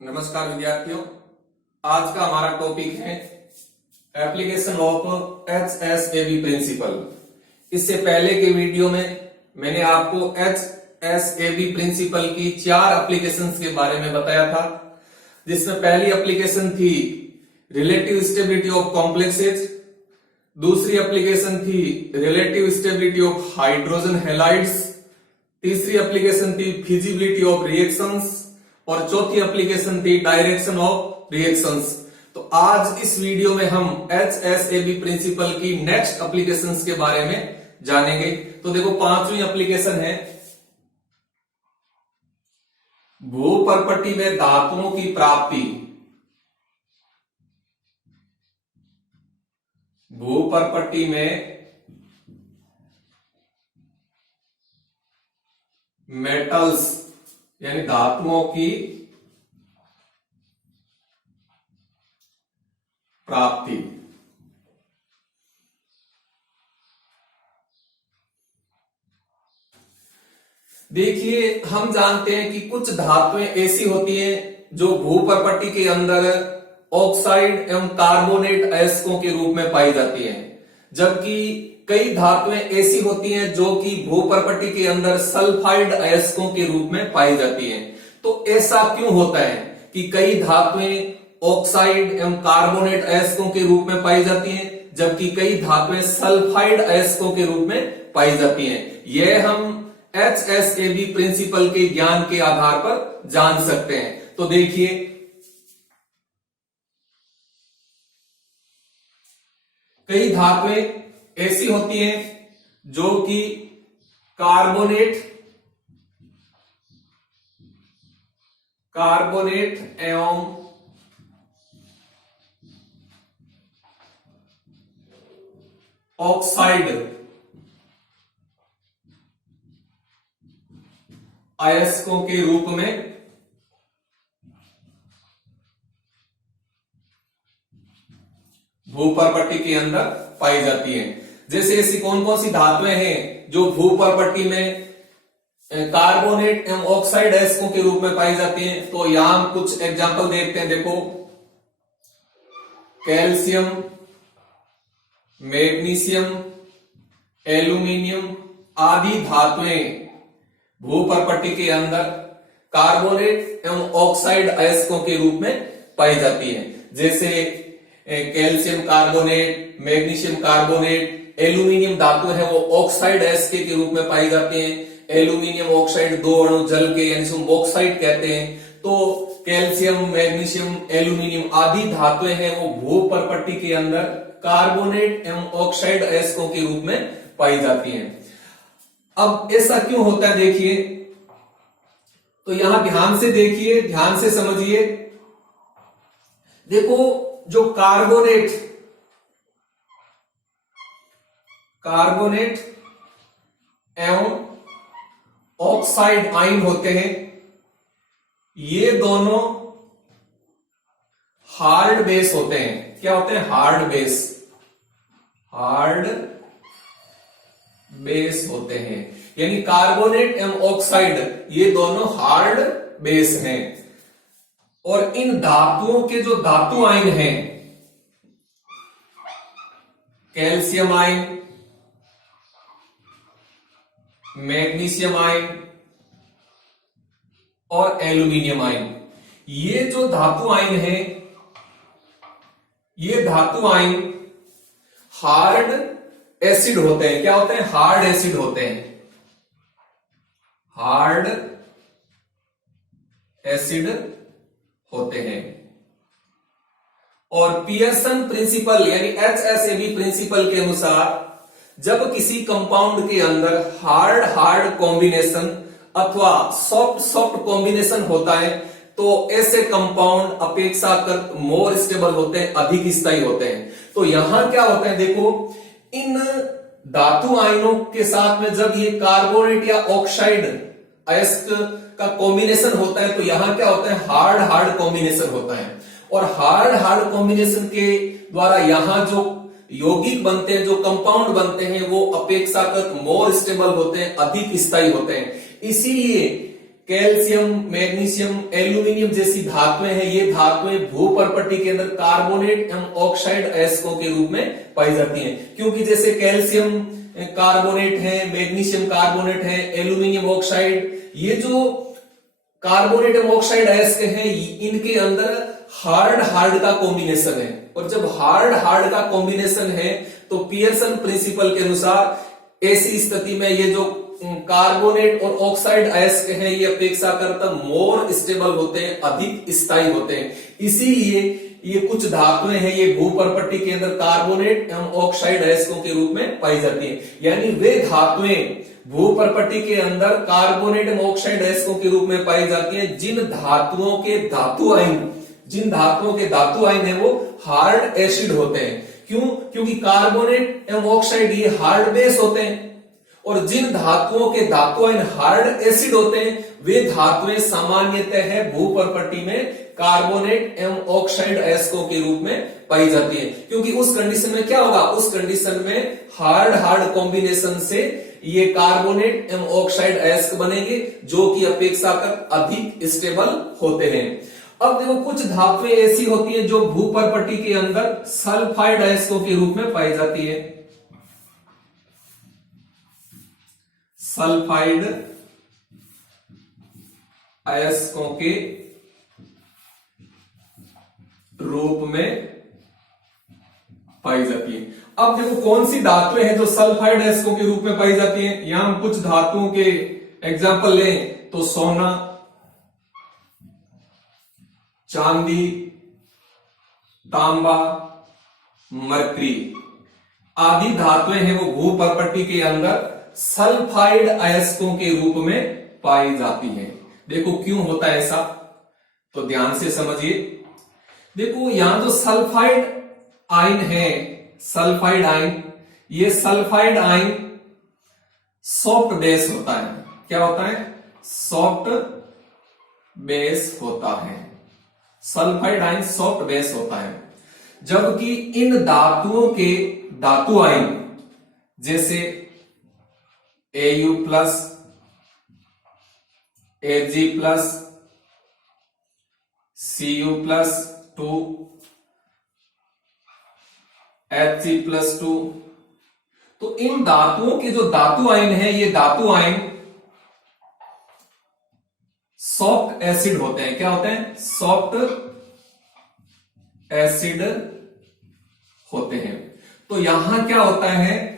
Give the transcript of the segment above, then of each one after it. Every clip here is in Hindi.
नमस्कार विद्यार्थियों, आज का हमारा टॉपिक है एप्लीकेशन ऑफ HSAB प्रिंसिपल। इससे पहले के वीडियो में मैंने आपको HSAB प्रिंसिपल की 4 एप्लीकेशंस के बारे में बताया था, जिसमें पहली एप्लीकेशन थी रिलेटिव स्टेबिलिटी ऑफ कॉम्प्लेक्सेस, दूसरी एप्लीकेशन थी relative stability of hydrogen halides, तीसरी एप्लीकेशन थी फिजिबिलिटी ऑफ रिएक्शंस और चौथी एप्लीकेशन थी डायरेक्शन ऑफ रिएक्शंस। तो आज इस वीडियो में हम HSAB प्रिंसिपल की नेक्स्ट एप्लीकेशंस के बारे में जानेंगे। तो देखो, 5वीं एप्लीकेशन है भूपर्पटी में धातुओं की प्राप्ति। भूपर्पटी में मेटल्स यानी धातुओं की प्राप्ति। देखिए, हम जानते हैं कि कुछ धातुएं ऐसी होती हैं जो भूपर्पटी के अंदर ऑक्साइड एवं कार्बोनेट अयस्कों के रूप में पाई जाती हैं, जबकि कई धातुएं ऐसी होती हैं जो कि भूपर्पटी के अंदर सल्फाइड अयस्कों के रूप में पाई जाती हैं। तो ऐसा क्यों होता है कि कई धातुएं ऑक्साइड एवं कार्बोनेट अयस्कों के रूप में पाई जाती हैं, जबकि कई धातुएं सल्फाइड अयस्कों के रूप में पाई जाती हैं? यह हम HSAB प्रिंसिपल के ज्ञान के आधार पर जान सकते हैं। तो देखिए, कई धातुएं ऐसी होती हैं जो कि कार्बोनेट एवं ऑक्साइड अयस्कों के रूप में भूपर्पटी के अंदर पाई जाती हैं। जैसे ऐसी कौन कौन सी धातुएं हैं जो भूपर्पटी में कार्बोनेट एवं ऑक्साइड अयस्कों के रूप में पाई जाती हैं? तो यहां हम कुछ एग्जांपल देखते हैं। देखो, कैल्शियम, मैग्नीशियम, एल्यूमिनियम आदि धातुएं भूपर्पटी के अंदर कार्बोनेट एवं ऑक्साइड अयस्कों के रूप में पाई जाती हैं। जैसे calcium carbonate, magnesium carbonate, aluminium धातु है वो ऑक्साइड अयस्क के रूप में पाई जाती हैं। एल्यूमिनियम ऑक्साइड 2 अणु जल के यानी बॉक्साइट कहते हैं। तो कैल्शियम, मैग्नीशियम, एल्यूमिनियम आदि धातुएं हैं वो भूपर्पटी के अंदर कार्बोनेट एवं ऑक्साइड अयस्कों के रूप में पाई जाती हैं। अब ऐसा क्यों होता है देखिए, तो यहां ध्यान से देखिए, ध्यान से समझिए। देखो, जो कार्बोनेट एवं ऑक्साइड आयन होते हैं, ये दोनों हार्ड बेस होते हैं। क्या होते हैं? हार्ड बेस होते हैं। यानी कार्बोनेट एवं ऑक्साइड ये दोनों हार्ड बेस हैं। और इन धातुओं के जो धातु आयन हैं, कैल्शियम आयन, मैग्नीशियम आयन और एल्यूमिनियम आयन, ये जो धातु आयन हैं, ये धातु आयन हार्ड एसिड होते हैं। क्या होते हैं? हार्ड एसिड होते हैं। हार्ड एसिड होते हैं। और पियर्सन प्रिंसिपल यानी HSAB प्रिंसिपल के अनुसार जब किसी कंपाउंड के अंदर हार्ड कॉम्बिनेशन अथवा सॉफ्ट कॉम्बिनेशन होता है, तो ऐसे कंपाउंड अपेक्षाकृत मोर स्टेबल होते हैं, अधिक स्थायी होते हैं। तो यहां क्या होता है, देखो, इन धातु आयनों के साथ में जब ये कार्बोनेट या ऑक्साइड अयस्क का कॉम्बिनेशन होता है, तो यहां क्या होता है? हार्ड कॉम्बिनेशन होता है। और हार्ड कॉम्बिनेशन के द्वारा यहां जो यौगिक बनते हैं, जो कंपाउंड बनते हैं, वो अपेक्षाकृत मोर स्टेबल होते हैं, अधिक स्थायी होते हैं। इसीलिए कैल्शियम, मैग्नीशियम, एल्यूमिनियम जैसी धातुएं हैं, ये धातुएं भूपर्पट्टी के अंदर कार्बोनेट एवं ऑक्साइड अयस्कों के रूप में पाई जाती हैं। क्योंकि जैसे कैल्शियम कार्बोनेट है, मैग्नीशियम कार्बोनेट है, एल्यूमिनियम ऑक्साइड, ये जो कार्बोनेट एवं ऑक्साइड अयस्क हैं, इनके अंदर हार्ड का कॉम्बिनेशन है। और जब हार्ड का कॉम्बिनेशन है तो पियर्सन प्रिंसिपल के अनुसार ऐसी स्थिति में ये जो कार्बोनेट और ऑक्साइड अयस्क हैं, ये अपेक्षाकृत मोर स्टेबल होते हैं, अधिक स्थायी होते हैं। इसीलिए ये कुछ धातुएं हैं, ये भूपर्पट्टी के अंदर कार्बोनेट एवं ऑक्साइड अयस्कों के रूप में पाई जाती है। यानी वे धातुएं भूपर्पट्टी के अंदर कार्बोनेट एवं ऑक्साइड अयस्कों के रूप में पाई जाती हैं जिन धातुओं के धातु आयन है वो हार्ड एसिड होते हैं। क्यों? क्योंकि कार्बोनेट एवं ऑक्साइड ये हार्ड बेस होते हैं, और जिन धातुओं के धातु आयन हार्ड एसिड होते हैं वे धातुएं सामान्यतः भूपर्पट्टी में कार्बोनेट एवं ऑक्साइड अयस्कों के रूप में पाई जाती है। क्योंकि उस कंडीशन में क्या होगा, उस कंडीशन में हार्ड कॉम्बिनेशन से ये कार्बोनेट एवं ऑक्साइड अयस्क बनेंगे जो कि अपेक्षाकृत अधिक स्टेबल होते हैं। अब देखो, कुछ धातुएं ऐसी होती हैं जो भूपर्पट्टी के अंदर सल्फाइड अयस्कों के रूप में पाई जाती है। सल्फाइड अयस्कों के रूप में पाई जाती है। अब देखो कौन सी धातुएं हैं जो सल्फाइड अयस्कों के रूप में पाई जाती हैं। यहां हम कुछ धातुओं के एग्जाम्पल लें तो सोना, चांदी, तांबा, मरकरी आदि धातुएं हैं वो भूपर्पट्टी के अंदर सल्फाइड अयस्कों के रूप में पाई जाती हैं। देखो क्यों होता है ऐसा, तो ध्यान से समझिए। देखो यहां जो सल्फाइड आयन है, सल्फाइड आयन, ये सल्फाइड आयन सॉफ्ट बेस होता है। क्या होता है? सॉफ्ट बेस होता है। सल्फाइड आयन सॉफ्ट बेस होता है, जबकि इन धातुओं के धातु आयन जैसे Au plus, Ag plus, Cu plus 2, Hg plus 2, तो इन धातुओं के जो धातु आयन है, ये धातु आयन सॉफ्ट एसिड होते हैं। क्या होते हैं? सॉफ्ट एसिड होते हैं। तो यहां क्या होता है?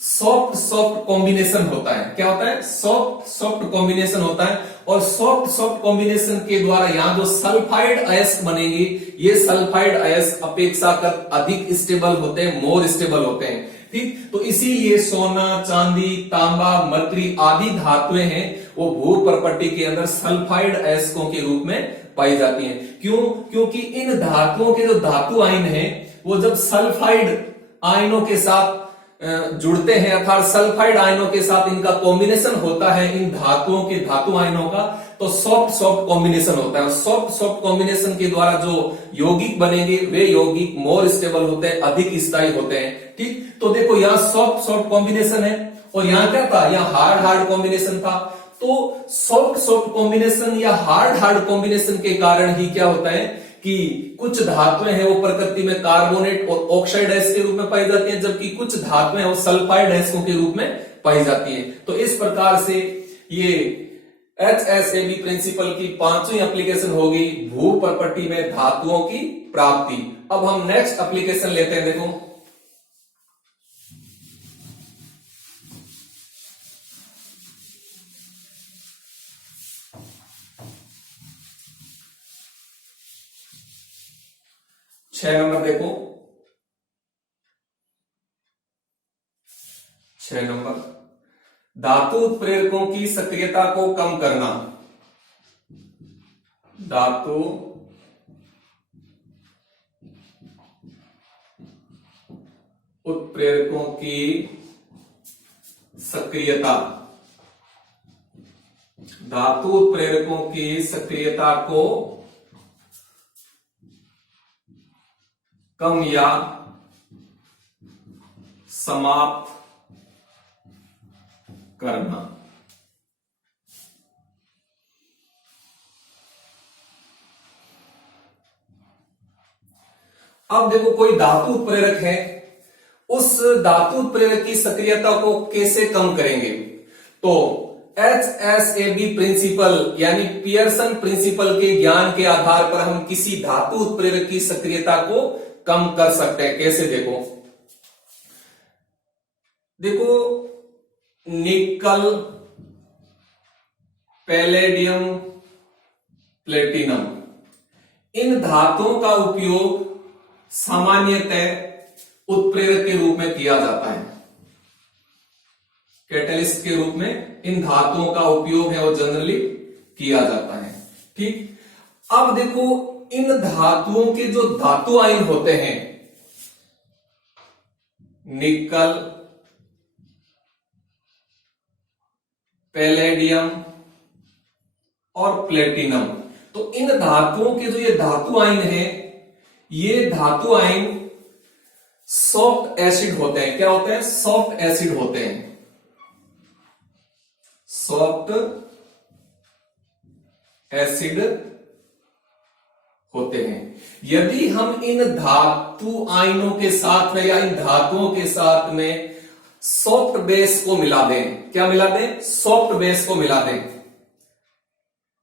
सॉफ्ट कॉम्बिनेशन होता है। क्या होता है? सॉफ्ट कॉम्बिनेशन होता है, और सॉफ्ट कॉम्बिनेशन के द्वारा यहां जो सल्फाइड अयस्क बनेंगे, ये सल्फाइड अयस्क अपेक्षाकृत अधिक स्टेबल होते हैं, मोर स्टेबल होते हैं। ठीक, तो इसीलिए सोना, चांदी, तांबा, मरकरी आदि धातुएं हैं वो भूपर्पट्टी के अंदर सल्फाइड अयस्कों के रूप में पाई जाती हैं। क्यों? क्योंकि इन धातुओं के जो धातु आयन हैं वो जब सल्फाइड आयनों के साथ जुड़ते हैं, अर्थात सल्फाइड आयनों के साथ इनका कॉम्बिनेशन होता है, इन धातुओं के धातु आयनों का, तो सॉफ्ट कॉम्बिनेशन होता है। सॉफ्ट कॉम्बिनेशन के द्वारा जो यौगिक बनेंगे वे यौगिक मोर स्टेबल होते हैं, अधिक स्थायी होते हैं। ठीक, तो देखो यहां सॉफ्ट कॉम्बिनेशन है, और यहां क्या था? यहां हार्ड कॉम्बिनेशन था। तो सॉफ्ट कॉम्बिनेशन या हार्ड कॉम्बिनेशन के कारण ही क्या होता है कि कुछ धातुएं हैं वो प्रकृति में कार्बोनेट और ऑक्साइड अयस्क के रूप में पाई जाती हैं, जबकि कुछ धातुएं वो सल्फाइड अयस्कों के रूप में पाई जाती है। तो इस प्रकार से ये HSAB प्रिंसिपल की पांचवी एप्लीकेशन होगी भूपर्पट्टी में धातुओं की प्राप्ति। अब हम नेक्स्ट एप्लीकेशन लेते हैं। देखो छह नंबर, देखो 6 नंबर, धातु उत्प्रेरकों की सक्रियता को कम करना। धातु उत्प्रेरकों की सक्रियता, धातु उत्प्रेरकों की सक्रियता को कम या समाप्त करना। अब देखो कोई धातु उत्प्रेरक है, उस धातु उत्प्रेरक की सक्रियता को कैसे कम करेंगे? तो HSAB प्रिंसिपल यानी पियर्सन प्रिंसिपल के ज्ञान के आधार पर हम किसी धातु उत्प्रेरक की सक्रियता को कम कर सकते हैं। कैसे? देखो निकल, पैलेडियम, प्लेटिनम, इन धातुओं का उपयोग सामान्यतः उत्प्रेरक के रूप में किया जाता है। कैटलिस्ट के रूप में इन धातुओं का उपयोग है वो जनरली किया जाता है। ठीक, अब देखो इन धातुओं के जो धातु आयन होते हैं, निकल, पैलेडियम और प्लेटिनम, तो इन धातुओं के जो ये धातु आयन है, ये धातु आयन सॉफ्ट एसिड होते हैं। क्या होते हैं? सॉफ्ट एसिड होते हैं। सॉफ्ट एसिड होते हैं। यदि हम इन धातु आयनों के साथ में या इन धातुओं के साथ में सॉफ्ट बेस को मिला दें, क्या मिला दें? सॉफ्ट बेस को मिला दें।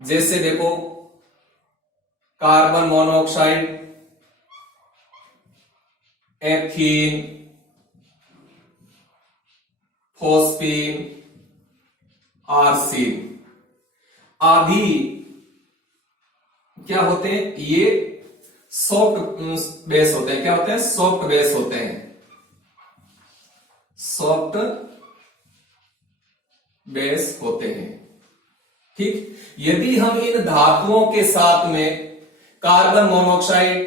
जैसे देखो कार्बन मोनोऑक्साइड, एथीन, फॉस्फीन, आर्सीन आदि क्या होते हैं? ये सॉफ्ट बेस होते हैं। क्या होते हैं? सॉफ्ट बेस होते हैं। सॉफ्ट बेस होते हैं। ठीक, यदि हम इन धातुओं के साथ में कार्बन मोनोऑक्साइड,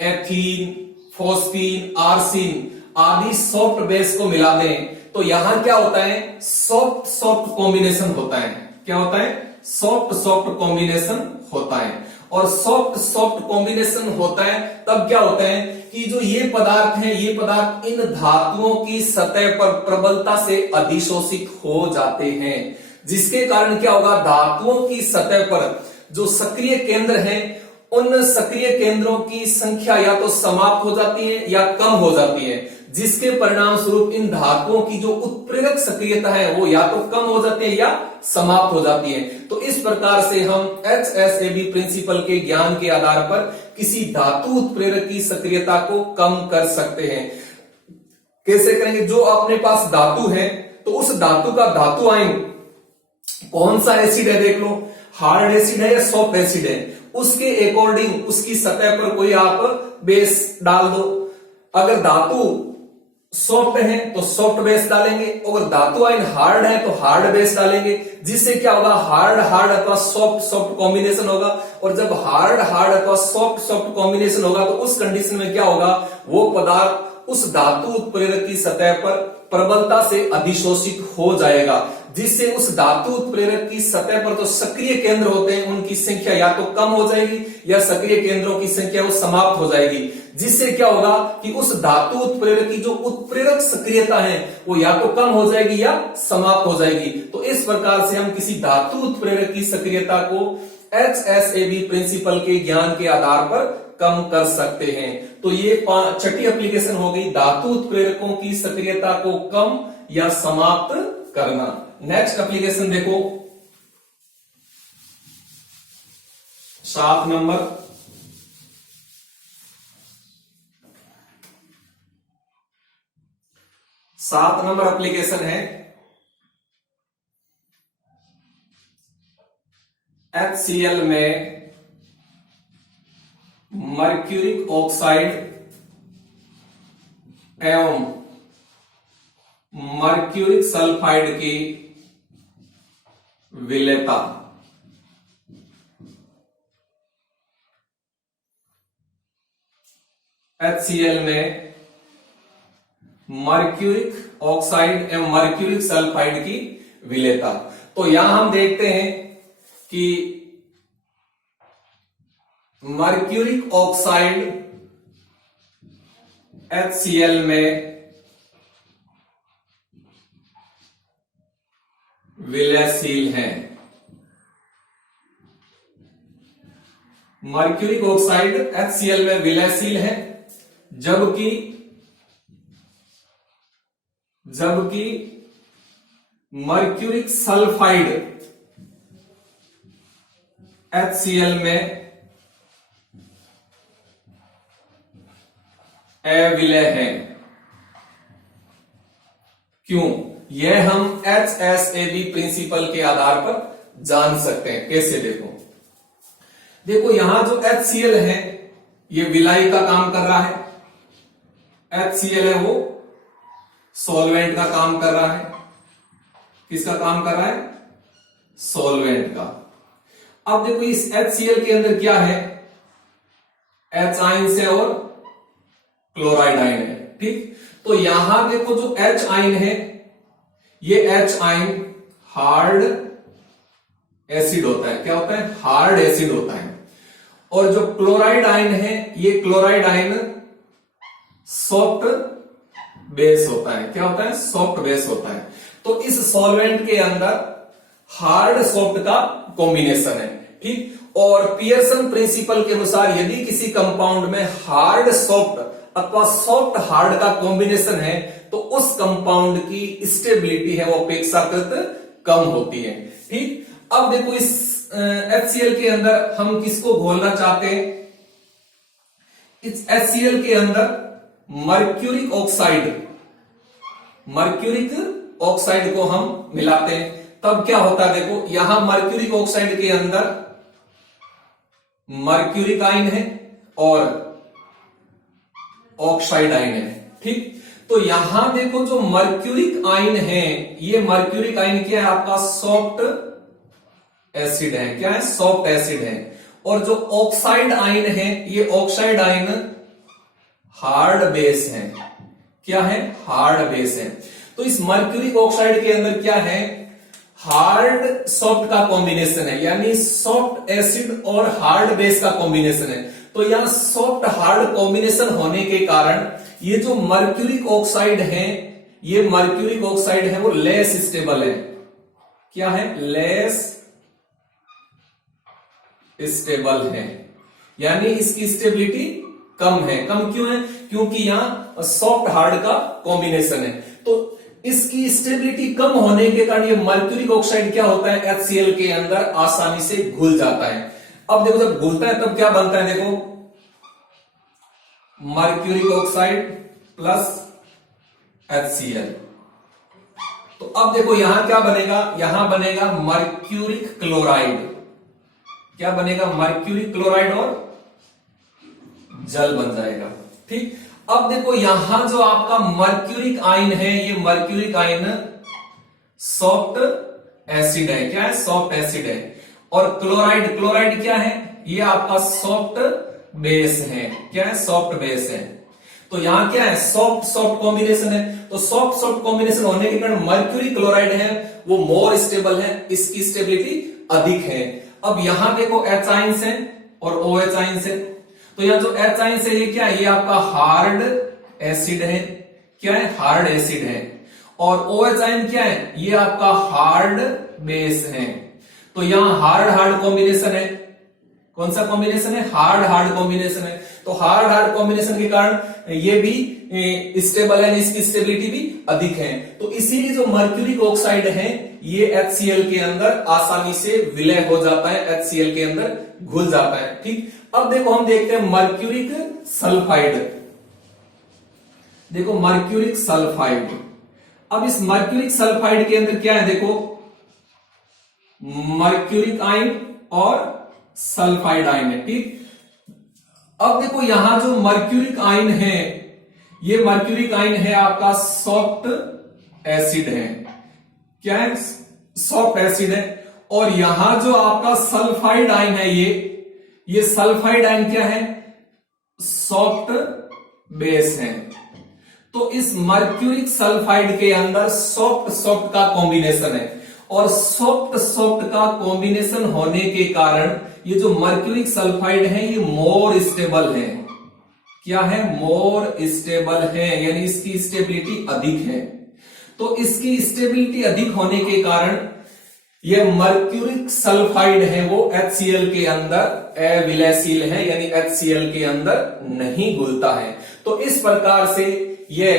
एथीन, फॉस्फीन, आर्सीन आदि सॉफ्ट बेस को मिला दें तो यहां क्या होता है? सॉफ्ट सॉफ्ट कॉम्बिनेशन होता है। क्या होता है? सॉफ्ट सॉफ्ट कॉम्बिनेशन होता है। और सॉफ्ट सॉफ्ट कॉम्बिनेशन होता है तब क्या होता है कि जो ये पदार्थ हैं, ये पदार्थ इन धातुओं की सतह पर प्रबलता से अधिशोषित हो जाते हैं, जिसके कारण क्या होगा? धातुओं की सतह पर जो सक्रिय केंद्र हैं, उन सक्रिय केंद्रों की संख्या या तो समाप्त हो जाती है या कम हो जाती है, जिसके परिणाम स्वरूप इन धातुओं की जो उत्प्रेरक सक्रियता है वो या तो कम हो जाती है या समाप्त हो जाती है। तो इस प्रकार से हम HSAB प्रिंसिपल के ज्ञान के आधार पर किसी धातु उत्प्रेरक की सक्रियता को कम कर सकते हैं। कैसे करेंगे? जो अपने पास धातु है तो उस धातु का धातु आयन कौन सा एसिड है देख लो, हार्ड एसिड है या सॉफ्ट एसिड है, उसके अकॉर्डिंग उसकी सतह पर कोई आप बेस डाल दो। अगर धातु सॉफ्ट है तो सॉफ्ट बेस डालेंगे, अगर धातु आयन हार्ड है तो हार्ड बेस डालेंगे, जिससे क्या होगा? हार्ड हार्ड अथवा सॉफ्ट सॉफ्ट कॉम्बिनेशन होगा। और जब हार्ड हार्ड अथवा सॉफ्ट सॉफ्ट कॉम्बिनेशन होगा तो उस कंडीशन में क्या होगा? वो पदार्थ उस धातु उत्प्रेरक की सतह पर प्रबलता से अधिशोषित हो जाएगा, जिससे उस धातु उत्प्रेरक की सतह पर जो सक्रिय केंद्र होते हैं उनकी संख्या या तो कम हो जाएगी या सक्रिय केंद्रों की संख्या वो समाप्त हो जाएगी, जिससे क्या होगा कि उस धातु उत्प्रेरक की जो उत्प्रेरक सक्रियता है वो या तो कम हो जाएगी या समाप्त हो जाएगी। तो इस प्रकार से हम किसी धातु उत्प्रेरक की सक्रियता को HSAB प्रिंसिपल के ज्ञान के आधार पर कम कर सकते हैं। तो ये छठी एप्लीकेशन हो गई धातु उत्प्रेरकों की सक्रियता को कम या समाप्त करना। नेक्स्ट एप्लीकेशन देखो 7 नंबर, एप्लीकेशन है HCl में मर्क्यूरिक ऑक्साइड एवं मर्क्यूरिक सल्फाइड की विलेयता। HCl में मर्क्यूरिक ऑक्साइड एवं मर्क्यूरिक सल्फाइड की विलेयता। तो यहां हम देखते हैं कि मर्क्यूरिक ऑक्साइड HCl में विलयशील है। मर्क्यूरिक ऑक्साइड HCl में विलयशील है जबकि मर्क्यूरिक सल्फाइड HCl में अविलय है। क्यों? यह हम HSAB प्रिंसिपल के आधार पर जान सकते हैं। कैसे? देखो यहां जो HCl है ये विलायक का काम कर रहा है। HCl है वो सॉल्वेंट का काम कर रहा है। किसका काम कर रहा है? सॉल्वेंट का। अब देखो इस HCl के अंदर क्या है? H आयन है और क्लोराइड आयन है। ठीक, तो यहां देखो जो H आयन है ये H आयन हार्ड एसिड होता है। क्या होता है? हार्ड एसिड होता है। और जो क्लोराइड आयन है ये क्लोराइड आयन सॉफ्ट बेस होता है। क्या होता है? सॉफ्ट बेस होता है। तो इस सॉल्वेंट के अंदर हार्ड सॉफ्ट का कॉम्बिनेशन है। ठीक, और पियर्सन प्रिंसिपल के अनुसार यदि किसी कंपाउंड में हार्ड सॉफ्ट अथवा सॉफ्ट हार्ड का कॉम्बिनेशन है तो उस कंपाउंड की स्टेबिलिटी है वो अपेक्षाकृत कम होती है। ठीक, अब देखो इस HCl के अंदर हम किसको घोलना चाहते हैं? इस HCl के अंदर मर्क्यूरिक ऑक्साइड को हम मिलाते हैं। तब क्या होता है? देखो यहां मर्क्यूरिक ऑक्साइड के अंदर मर्क्यूरिक आयन है और ऑक्साइड आयन है। ठीक, तो यहां देखो जो मर्क्यूरिक आयन है ये मर्क्यूरिक आयन क्या है? आपका सॉफ्ट एसिड है। क्या है? सॉफ्ट एसिड है। और जो ऑक्साइड आयन है ये ऑक्साइड आयन हार्ड बेस है। क्या है? हार्ड बेस है। तो इस मर्क्यूरिक ऑक्साइड के अंदर क्या है? हार्ड सॉफ्ट का कॉम्बिनेशन है, यानी सॉफ्ट एसिड और हार्ड बेस का कॉम्बिनेशन है। तो यहां सॉफ्ट हार्ड कॉम्बिनेशन होने के कारण ये जो मर्क्यूरिक ऑक्साइड है ये मर्क्यूरिक ऑक्साइड है वो लेस स्टेबल है। क्या है? लेस स्टेबल है, यानी इसकी स्टेबिलिटी कम है। कम क्यों है? क्योंकि यहां सॉफ्ट हार्ड का कॉम्बिनेशन है। तो इसकी स्टेबिलिटी कम होने के कारण ये मर्क्यूरिक ऑक्साइड क्या होता है? HCl के अंदर आसानी से घुल जाता है। अब देखो जब घुलता है तब क्या बनता है? देखो मर्क्यूरिक ऑक्साइड प्लस HCl। तो अब देखो यहां क्या बनेगा? यहां बनेगा मर्क्यूरिक क्लोराइड। क्या बनेगा? मर्क्यूरिक क्लोराइड और जल बन जाएगा। ठीक, अब देखो यहां जो आपका मर्क्यूरिक आयन है ये मर्क्यूरिक आयन सॉफ्ट एसिड है। क्या है? सॉफ्ट एसिड है। और क्लोराइड क्या है? ये आपका सॉफ्ट बेस है। क्या है? सॉफ्ट बेस है। तो यहां क्या है? सॉफ्ट कॉम्बिनेशन है। तो सॉफ्ट कॉम्बिनेशन होने के कारण मर्क्यूरी क्लोराइड है वो मोर स्टेबल है, इसकी स्टेबिलिटी अधिक है। अब यहां देखो H आयंस है और OH आयंस है। तो यहां जो H आयंस है ये क्या है? ये आपका हार्ड एसिड है। क्या है? हार्ड एसिड है। और OH आयन क्या है? ये आपका हार्ड बेस है। तो यहां हार्ड कॉम्बिनेशन है। कौन सा कॉम्बिनेशन है? हार्ड कॉम्बिनेशन है। तो हार्ड कॉम्बिनेशन के कारण ये भी स्टेबल है, इसकी स्टेबिलिटी भी अधिक है। तो इसीलिए जो मर्क्यूरिक ऑक्साइड है ये HCl के अंदर आसानी से विलय हो जाता है, HCl के अंदर घुल जाता है। ठीक, अब देखो हम देखते हैं मर्क्यूरिक सल्फाइड। देखो मर्क्यूरिक सल्फाइड। अब इस मर्क्यूरिक सल्फाइड के अंदर क्या है? देखो मर्क्यूरिक आयन और सल्फाइड आयन है। ठीक, अब देखो यहां जो मर्क्यूरिक आयन है ये मर्क्यूरिक आयन है आपका सॉफ्ट एसिड है। क्या है? सॉफ्ट एसिड है। और यहां जो आपका सल्फाइड आयन है ये सल्फाइड आयन क्या है? सॉफ्ट बेस है। तो इस मर्क्यूरिक सल्फाइड के अंदर सॉफ्ट का कॉम्बिनेशन है। और सॉफ्ट का कॉम्बिनेशन होने के कारण ये जो मर्क्यूरिक सल्फाइड है ये मोर स्टेबल है। क्या है? मोर स्टेबल है, यानी इसकी स्टेबिलिटी अधिक है। तो इसकी स्टेबिलिटी अधिक होने के कारण ये मर्क्यूरिक सल्फाइड है वो HCl के अंदर अविलयशील है, यानी HCl के अंदर नहीं घुलता है। तो इस प्रकार से ये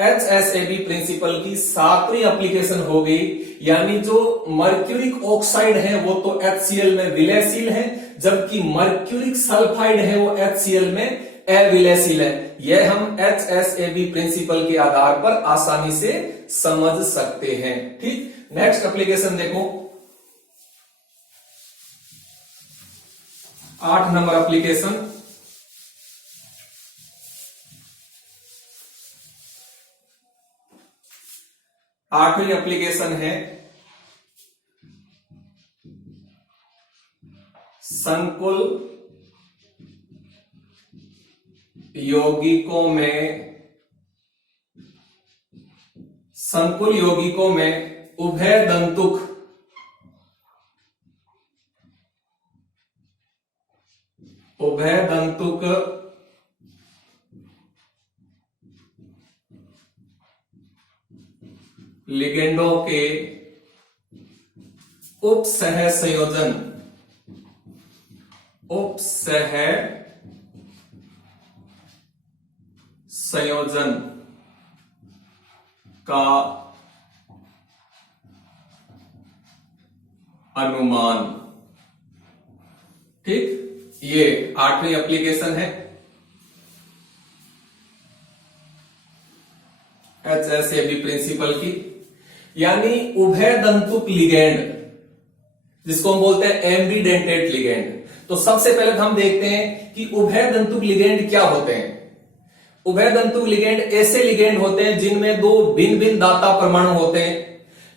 HSAB प्रिंसिपल की 7वीं एप्लीकेशन हो गई, यानी जो मर्क्यूरिक ऑक्साइड है वो तो HCl में विलयशील है, जबकि मर्क्यूरिक सल्फाइड है वो HCl में अविलयशील है। यह हम HSAB प्रिंसिपल के आधार पर आसानी से समझ सकते हैं। ठीक, नेक्स्ट एप्लीकेशन देखो, 8 नंबर एप्लीकेशन। आठवीं एप्लीकेशन है संकुल यौगिकों में उभयदंतुक लिगेंडों के उपसह संयोजन का अनुमान। ठीक, ये 8वीं एप्लीकेशन है HSAB प्रिंसिपल की, यानी उभयदंतुक लिगेंड, जिसको हम बोलते हैं एम्बीडेंटेड लिगेंड। तो सबसे पहले हम देखते हैं कि उभयदंतुक लिगेंड क्या होते हैं। उभयदंतुक लिगेंड ऐसे लिगेंड होते हैं जिनमें दो भिन्न भिन्न दाता परमाणु होते हैं,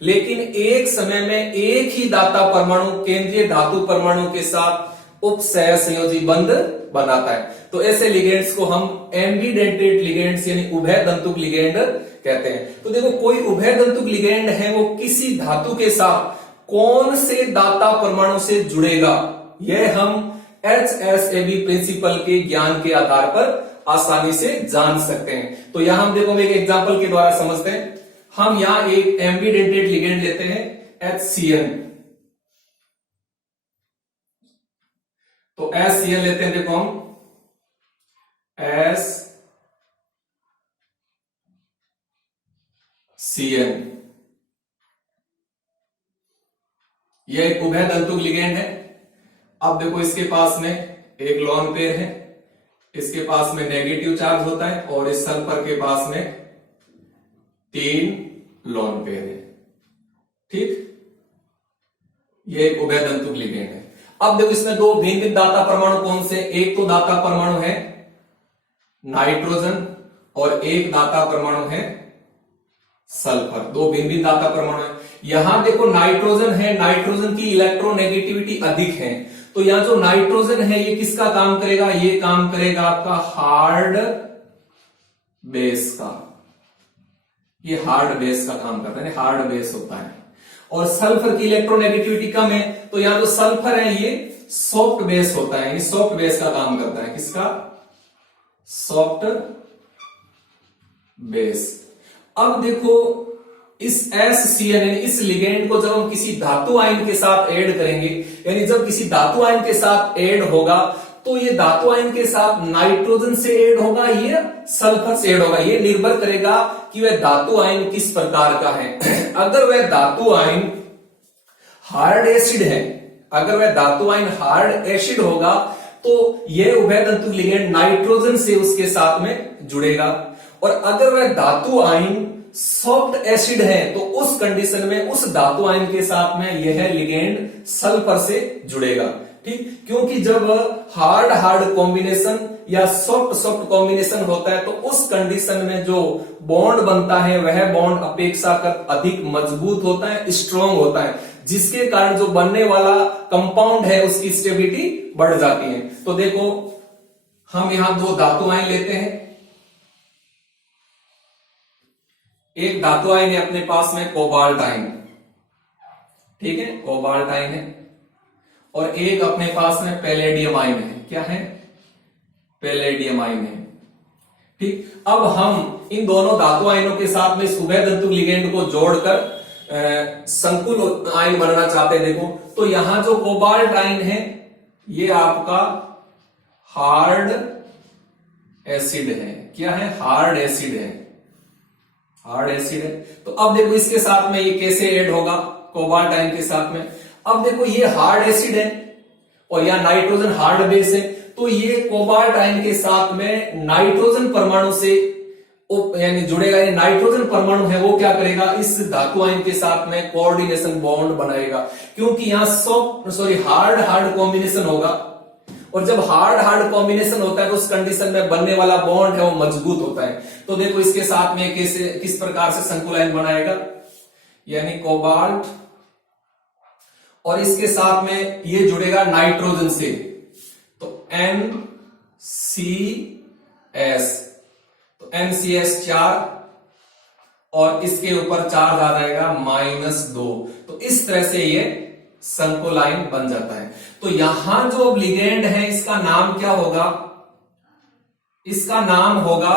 लेकिन एक समय में एक ही दाता परमाणु केंद्रीय धातु परमाणु के साथ उपसह संयोजी बंध बनाता है। तो ऐसे लिगेंड्स को हम एम्बीडेंटेड लिगेंड्स यानी उभयदंतुक लिगेंड कहते हैं। तो देखो, कोई उभयदंतुक लिगेंड है वो किसी धातु के साथ कौन से दाता परमाणु से जुड़ेगा, यह हम HSAB प्रिंसिपल के ज्ञान के आधार पर आसानी से जान सकते हैं। तो यहां हम देखो, एक एग्जांपल के द्वारा समझते हैं। हम यहां एक एम्बीडेंटेड लिगेंड लेते हैं HCl। तो HCl लेते हैं, देखो हम HCl, यह एक उभयदंतुक लिगेंड है। अब देखो, इसके पास में एक लोन पेयर है, इसके पास में नेगेटिव चार्ज होता है, और इस सल्फर के पास में 3 लोन पेयर है। ठीक, यह एक उभयदंतुक लिगेंड है। अब देखो, इसमें दो भिन्न भिन्न दाता परमाणु कौन से, एक तो दाता परमाणु है नाइट्रोजन और एक दाता परमाणु है सल्फर। दो भिन्न भिन्न दाता परमाणु है। यहां देखो नाइट्रोजन है, नाइट्रोजन की इलेक्ट्रोनेगेटिविटी अधिक है, तो यहां जो नाइट्रोजन है ये किसका काम करेगा, ये काम करेगा आपका हार्ड बेस का। ये हार्ड बेस का काम करता है, हार्ड बेस होता है। और सल्फर की इलेक्ट्रोनेगेटिविटी कम है, तो यहां जो सल्फर है ये सॉफ्ट बेस होता है, ये सॉफ्ट बेस का काम करता है। किसका? Soft base. अब देखो, इस HCl इस लिगेंड को जब हम किसी धातु आयन के साथ ऐड करेंगे, यानी जब किसी धातु आयन के साथ ऐड होगा, तो ये धातु आयन के साथ नाइट्रोजन से ऐड होगा, ये सल्फर से ऐड होगा। ये निर्भर करेगा कि वह धातु आयन किस प्रकार का है। अगर वह धातु आयन हार्ड एसिड है, अगर वह धातु आयन हार्ड एसिड होगा, तो यह उभयदंतुक लिगेंड नाइट्रोजन से उसके साथ में जुड़ेगा। और अगर वह धातु आयन सॉफ्ट एसिड है, तो उस कंडीशन में उस धातु आयन के साथ में यह लिगेंड सल्फर से जुड़ेगा। ठीक, क्योंकि जब हार्ड हार्ड कॉम्बिनेशन या सॉफ्ट सॉफ्ट कॉम्बिनेशन होता है, तो उस कंडीशन में जो बॉन्ड बनता है वह बॉन्ड अपेक्षाकृत अधिक मजबूत होता है, स्ट्रॉन्ग होता है, जिसके कारण जो बनने वाला कंपाउंड है उसकी स्टेबिलिटी बढ़ जाती है। तो देखो, हम यहां दो धातु आयन लेते हैं। एक धातु आयन है अपने पास में कोबाल्ट आयन, ठीक है, कोबाल्ट आयन है, और एक अपने पास में पैलेडियम आयन है। क्या है? पैलेडियम आयन है। ठीक, अब हम इन दोनों धातु आयनों के साथ में इस उभयदंतुक लिगेंड को जोड़कर संकुल आयन बनाना चाहते हैं देखो, तो यहां जो कोबाल्ट आयन है ये आपका हार्ड एसिड है। क्या है? हार्ड एसिड है। हार्ड एसिड है। तो अब देखो इसके साथ में ये कैसे ऐड होगा कोबाल्ट आयन के साथ में। अब देखो ये हार्ड एसिड है और यहां नाइट्रोजन हार्ड बेस है, तो ये कोबाल्ट आयन के साथ में नाइट्रोजन परमाणु से यानी जुड़ेगा। ये नाइट्रोजन परमाणु है वो क्या करेगा, इस धातु आयन के साथ में कोऑर्डिनेशन बॉन्ड बनाएगा, क्योंकि यहां हार्ड हार्ड कॉम्बिनेशन होगा। और जब हार्ड हार्ड कॉम्बिनेशन होता है तो उस कंडीशन में बनने वाला बॉन्ड है वो मजबूत होता है। तो देखो इसके साथ में किस प्रकार से संकुल आयन बनाएगा, यानी कोबाल्ट, और इसके साथ में ये जुड़ेगा नाइट्रोजन से, तो NCS, तो NCS 4 और इसके ऊपर चार्ज आ जाएगा -2। तो इस तरह से ये संकुल आयन बन जाता है। तो यहां जो लिगेंड है इसका नाम क्या होगा, इसका नाम होगा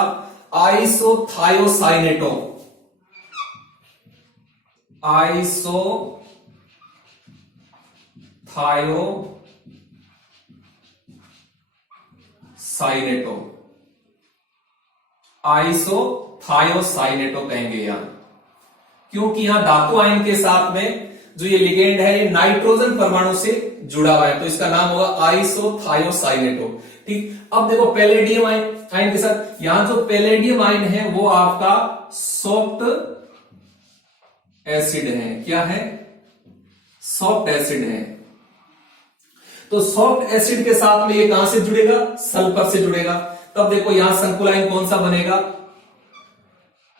आइसोथायोसाइनेटो। आइसोथायोसाइनेटो कहेंगे यहां, क्योंकि यहां धातु आयन के साथ में जो ये लिगेंड है ये नाइट्रोजन परमाणु से जुड़ा हुआ है, तो इसका नाम होगा आइसोथायोसाइनेटो। ठीक, अब देखो पैलेडियम आयन के साथ, यहां जो पैलेडियम आयन है वो आपका सॉफ्ट एसिड है। क्या है? सॉफ्ट एसिड है। तो सॉफ्ट एसिड के साथ में ये कहां से जुड़ेगा, सल्फर से जुड़ेगा। तब देखो यहां संकुल आयन कौन सा बनेगा,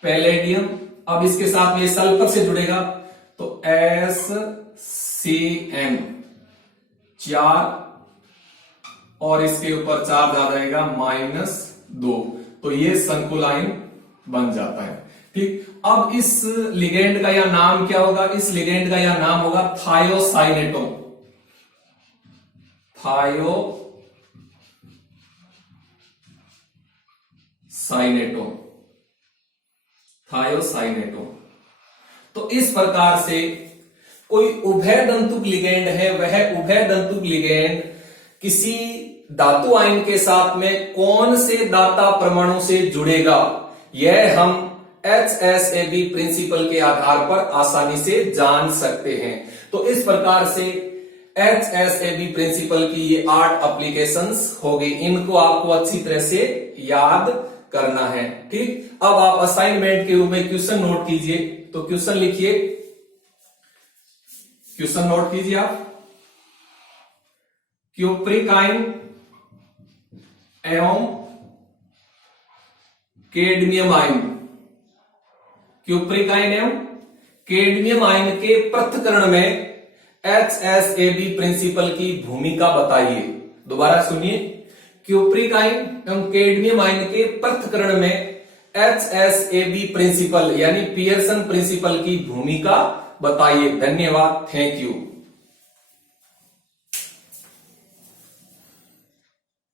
पैलेडियम। अब इसके साथ में ये सल्फर से जुड़ेगा तो SCN 4 और इसके ऊपर चार्ज आ जाएगा -2, तो ये संकुल आयन बन जाता है। ठीक, अब इस लिगेंड का यह नाम क्या होगा, इस लिगेंड का यह नाम होगा थायोसाइनेटो। थायोसाइनेटो। तो इस प्रकार से कोई उभयदंतुक लिगेंड है, वह उभयदंतुक लिगेंड किसी धातु आयन के साथ में कौन से दाता परमाणु से जुड़ेगा, यह हम HSAB प्रिंसिपल के आधार पर आसानी से जान सकते हैं। तो इस प्रकार से HSAB प्रिंसिपल की ये 8 एप्लीकेशंस हो गई, इनको आपको अच्छी तरह से याद करना है। ठीक, अब आप असाइनमेंट के रूप में क्वेश्चन नोट कीजिए। तो क्वेश्चन लिखिए, क्वेश्चन नोट कीजिए आप। क्यूप्रिक आयन एवं कैडमियम आयन, क्यूप्रिक आयन एवं कैडमियम आयन के पृथक्करण में HSAB प्रिंसिपल की भूमिका बताइए। दोबारा सुनिए, क्यूप्रिक आयन एवं कैडमियम आयन के पृथक्करण में HSAB प्रिंसिपल यानी पियर्सन प्रिंसिपल की भूमिका बताइए। धन्यवाद, थैंक यू।